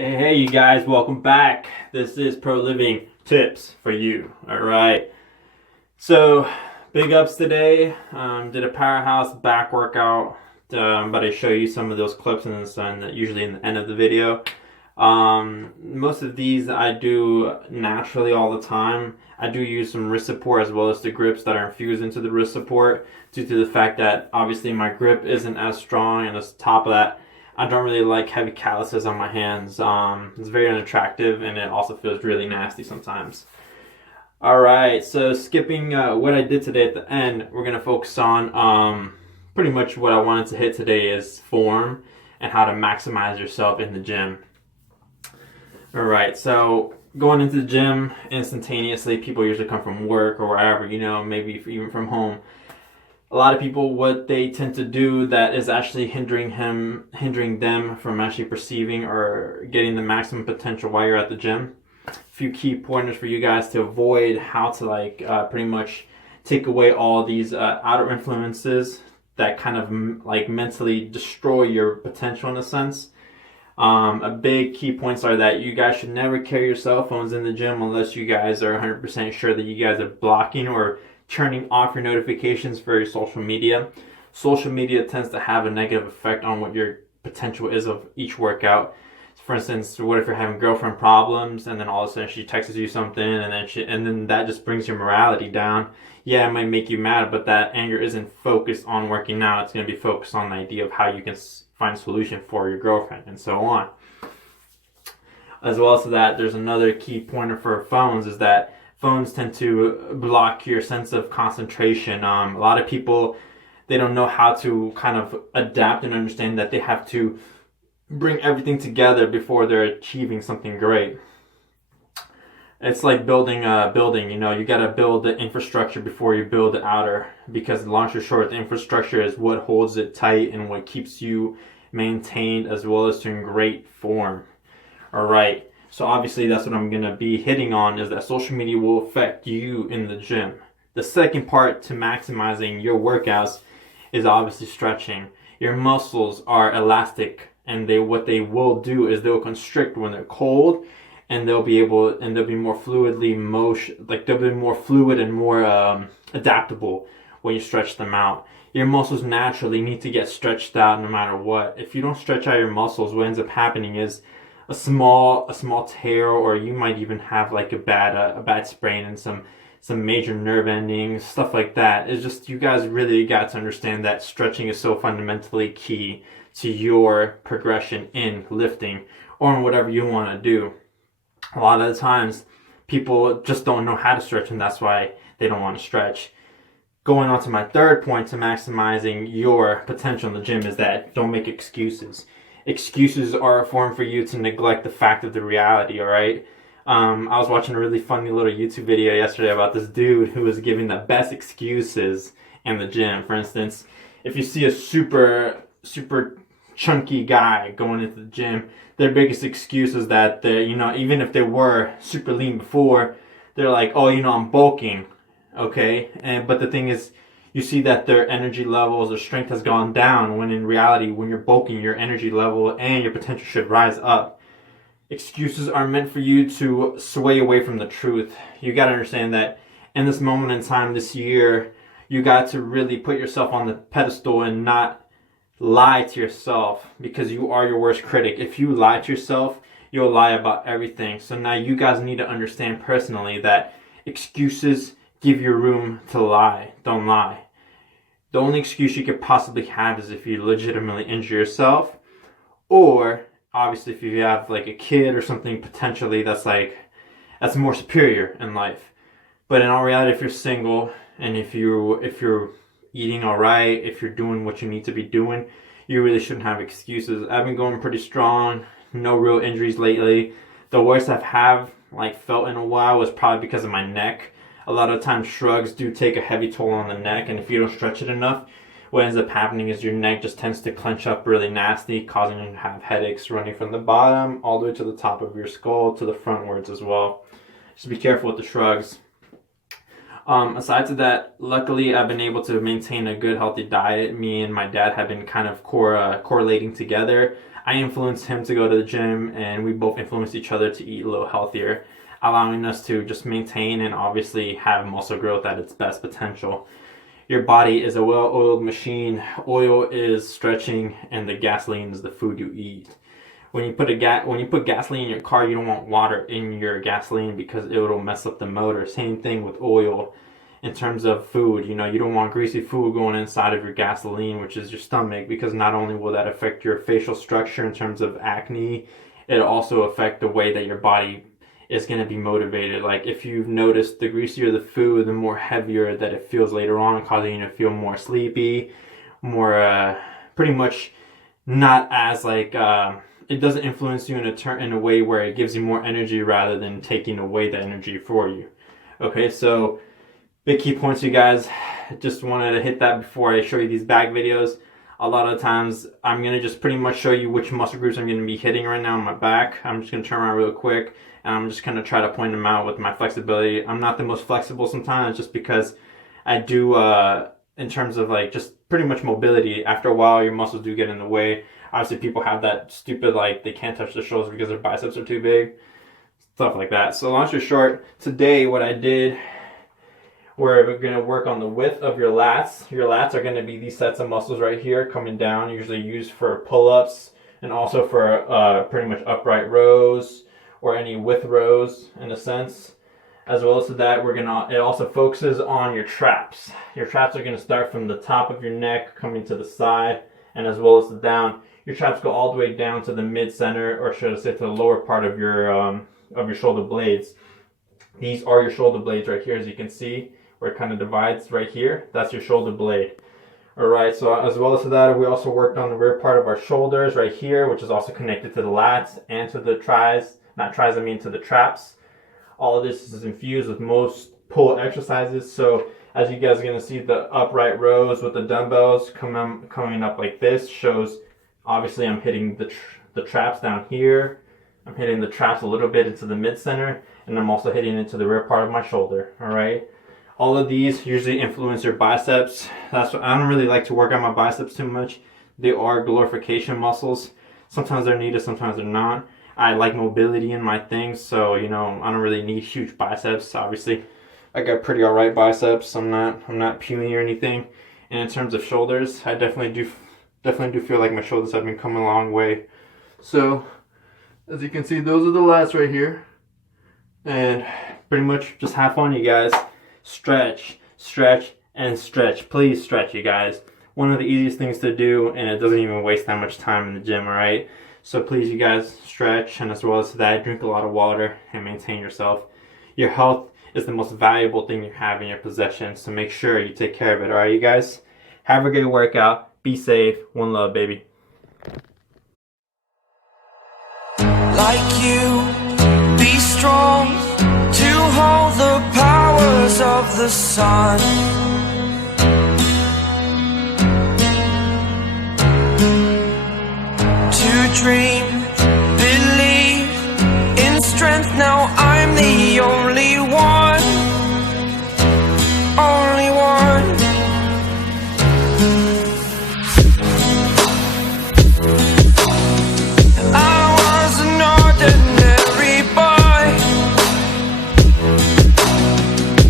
Hey, you guys, welcome back. This is Pro Living Tips for you. All right. So, big ups today. Did a powerhouse back workout. But I show you some of those clips in the sun that usually in the end of the video. Most of these I do naturally all the time. I do use some wrist support as well as the grips that are infused into the wrist support due to the fact that obviously my grip isn't as strong, and on top of that, I don't really like heavy calluses on my hands. It's very unattractive, and it also feels really nasty sometimes. Alright, so skipping what I did today at the end, we're going to focus on pretty much what I wanted to hit today is form and how to maximize yourself in the gym. Alright, so going into the gym instantaneously, people usually come from work or wherever, maybe even from home. A lot of people, what they tend to do that is actually hindering them from actually perceiving or getting the maximum potential while you're at the gym. A few key pointers for you guys to avoid how to pretty much take away all these outer influences that kind of mentally destroy your potential in a sense. A big key points are that you guys should never carry your cell phones in the gym unless you guys are 100% sure that you guys are blocking or turning off your notifications for your social media. Social media tends to have a negative effect on what your potential is of each workout. For instance, what if you're having girlfriend problems and then all of a sudden she texts you something and then that just brings your morality down? Yeah, it might make you mad, but that anger isn't focused on working out. It's going to be focused on the idea of how you can find a solution for your girlfriend and so on. As well as that, there's another key pointer for phones is that phones tend to block your sense of concentration. A lot of people, they don't know how to kind of adapt and understand that they have to bring everything together before they're achieving something great. It's like building a building, you got to build the infrastructure before you build the outer, because long or short, the infrastructure is what holds it tight and what keeps you maintained as well as in great form. All right. So obviously that's what I'm going to be hitting on, is that social media will affect you in the gym. The second part to maximizing your workouts is obviously stretching. Your muscles are elastic, and what they will do is they'll constrict when they're cold, and they'll be more fluidly they'll be more fluid and more adaptable when you stretch them out. Your muscles naturally need to get stretched out no matter what. If you don't stretch out your muscles, what ends up happening is a small tear, or you might even have like a bad sprain and some major nerve endings, stuff like that. It's just, you guys really got to understand that stretching is so fundamentally key to your progression in lifting or in whatever you want to do. A lot of the times people just don't know how to stretch, and that's why they don't want to stretch. Going on to my third point to maximizing your potential in the gym is that don't make excuses. Excuses are a form for you to neglect the fact of the reality, all right? I was watching a really funny little YouTube video yesterday about this dude who was giving the best excuses in the gym. For instance, if you see a super chunky guy going into the gym, their biggest excuse is that even if they were super lean before, they're like, oh, I'm bulking, okay? But the thing is, you see that their energy levels, their strength has gone down, when in reality, when you're bulking, your energy level and your potential should rise up. Excuses are meant for you to sway away from the truth. You got to understand that in this moment in time this year, you got to really put yourself on the pedestal and not lie to yourself, because you are your worst critic. If you lie to yourself, you'll lie about everything. So now you guys need to understand personally that excuses give you room to lie. Don't lie. The only excuse you could possibly have is if you legitimately injure yourself, or obviously if you have like a kid or something potentially that's more superior in life. But in all reality, if you're single and if you're eating all right, if you're doing what you need to be doing, you really shouldn't have excuses. I've been going pretty strong, no real injuries lately. The worst I've felt in a while was probably because of my neck. A lot of times shrugs do take a heavy toll on the neck, and if you don't stretch it enough, what ends up happening is your neck just tends to clench up really nasty, causing you to have headaches running from the bottom all the way to the top of your skull to the frontwards as well. Just be careful with the shrugs. Aside to that, luckily I've been able to maintain a good healthy diet. Me and my dad have been kind of correlating together. I influenced him to go to the gym, and we both influenced each other to eat a little healthier, allowing us to just maintain and obviously have muscle growth at its best potential. Your body is a well-oiled machine. Oil is stretching, and the gasoline is the food you eat. When you put gasoline in your car, you don't want water in your gasoline because it will mess up the motor. Same thing with oil. In terms of food, you don't want greasy food going inside of your gasoline, which is your stomach, because not only will that affect your facial structure in terms of acne, it'll also affect the way that your body is going to be motivated. Like, if you've noticed, the greasier the food, the more heavier that it feels later on, causing you to feel more sleepy, more pretty much not as like it doesn't influence you in a way where it gives you more energy rather than taking away the energy for you. Okay, so big key points, you guys. Just wanted to hit that before I show you these back videos. A lot of times I'm going to just pretty much show you which muscle groups I'm going to be hitting right now on my back. I'm just going to turn around real quick, and I'm just going to try to point them out with my flexibility. I'm not the most flexible sometimes, just because I do, in terms of like just pretty much mobility, after a while your muscles do get in the way. Obviously people have that stupid, like, they can't touch their shoulders because their biceps are too big. Stuff like that. So long story short, today what I did, we're going to work on the width of your lats. Your lats are going to be these sets of muscles right here coming down, usually used for pull-ups and also for pretty much upright rows or any width rows in a sense. As well as that, it also focuses on your traps. Your traps are going to start from the top of your neck coming to the side, and as well as the down. Your traps go all the way down to the mid-center, or should I say to the lower part of your shoulder blades. These are your shoulder blades right here, as you can see, where it kind of divides right here. That's your shoulder blade. Alright, so as well as that, we also worked on the rear part of our shoulders right here, which is also connected to the lats and to the to the traps. All of this is infused with most pull exercises. So as you guys are going to see, the upright rows with the dumbbells coming up like this shows, obviously I'm hitting the traps down here. I'm hitting the traps a little bit into the mid-center, and I'm also hitting into the rear part of my shoulder. Alright. All of these usually influence your biceps. That's what I don't really like to work on my biceps too much. They are glorification muscles. Sometimes they're needed, sometimes they're not. I like mobility in my things, so I don't really need huge biceps. Obviously, I got pretty alright biceps. I'm not puny or anything. And in terms of shoulders, I definitely do feel like my shoulders have been coming a long way. So as you can see, those are the lats right here. And pretty much just have fun, you guys. Stretch, stretch, and stretch. Please stretch, you guys. One of the easiest things to do, and it doesn't even waste that much time in the gym, alright? So please, you guys, stretch, and as well as that, drink a lot of water and maintain yourself. Your health is the most valuable thing you have in your possession, so make sure you take care of it, alright, you guys? Have a good workout. Be safe. One love, baby. Like you, be strong to hold the powers of the sun. To dream, believe in strength. Now I'm the only one, only one. I was an ordinary boy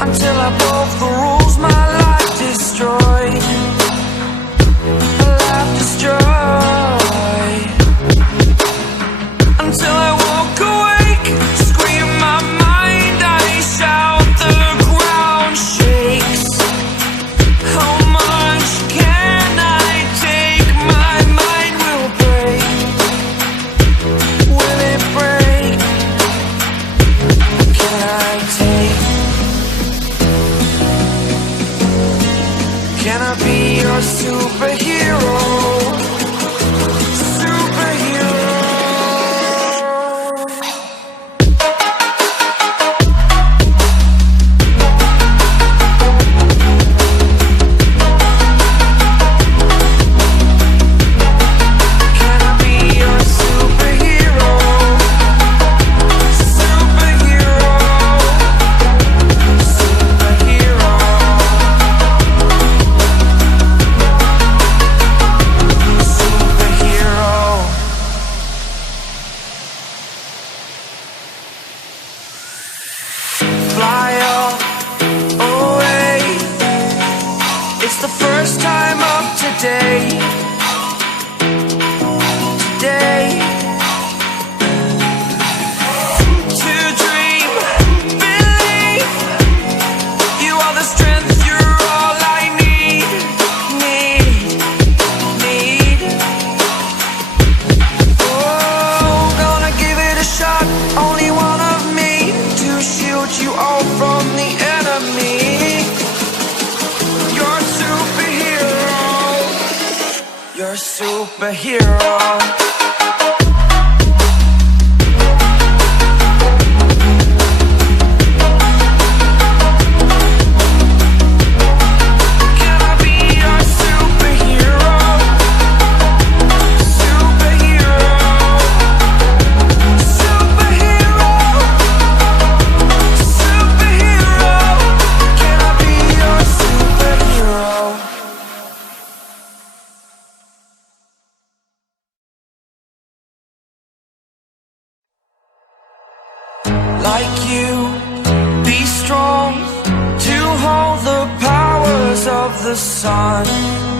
until I broke the rules. My first time of today. To dream, believe. You are the strength, you're all I need. Oh, gonna give it a shot. Only one of me to shield you all from the enemy. You're a superhero. You're a superhero. Like you, be strong to hold the powers of the sun.